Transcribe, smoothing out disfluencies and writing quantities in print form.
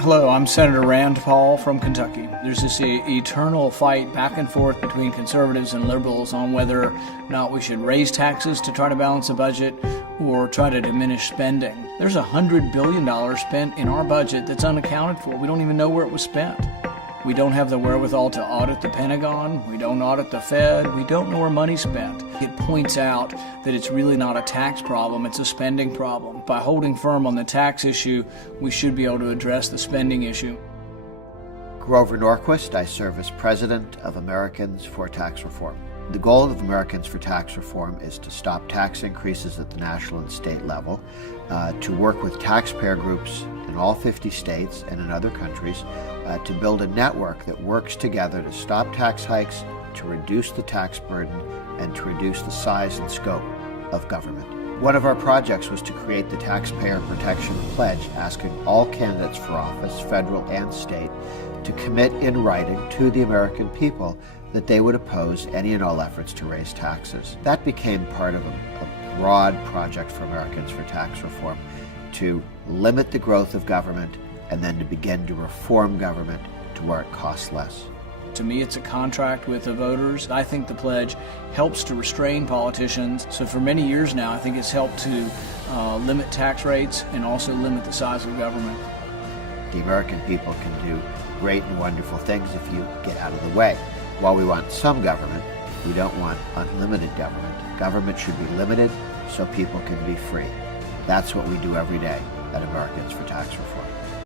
Hello, I'm Senator Rand Paul from Kentucky. There's this eternal fight back and forth between conservatives and liberals on whether or not we should raise taxes to try to balance the budget or try to diminish spending. There's $100 billion spent in our budget that's unaccounted for. We don't even know where it was spent. We don't have the wherewithal to audit the Pentagon. We don't audit the Fed. We don't know where money's spent. It points out that it's really not a tax problem, it's a spending problem. By holding firm on the tax issue, we should be able to address the spending issue. Grover Norquist, I serve as President of Americans for Tax Reform. The goal of Americans for Tax Reform is to stop tax increases at the national and state level, to work with taxpayer groups in all 50 states and in other countries, to build a network that works together to stop tax hikes, to reduce the tax burden, and to reduce the size and scope of government. One of our projects was to create the Taxpayer Protection Pledge, asking all candidates for office, federal and state, to commit in writing to the American people that they would oppose any and all efforts to raise taxes. That became part of a broad project for Americans for Tax Reform, to limit the growth of government and then to begin to reform government to where it costs less. To me, it's a contract with the voters. I think the pledge helps to restrain politicians. So for many years now, I think it's helped to limit tax rates and also limit the size of government. The American people can do great and wonderful things if you get out of the way. While we want some government, we don't want unlimited government. Government should be limited so people can be free. That's what we do every day at Americans for Tax Reform.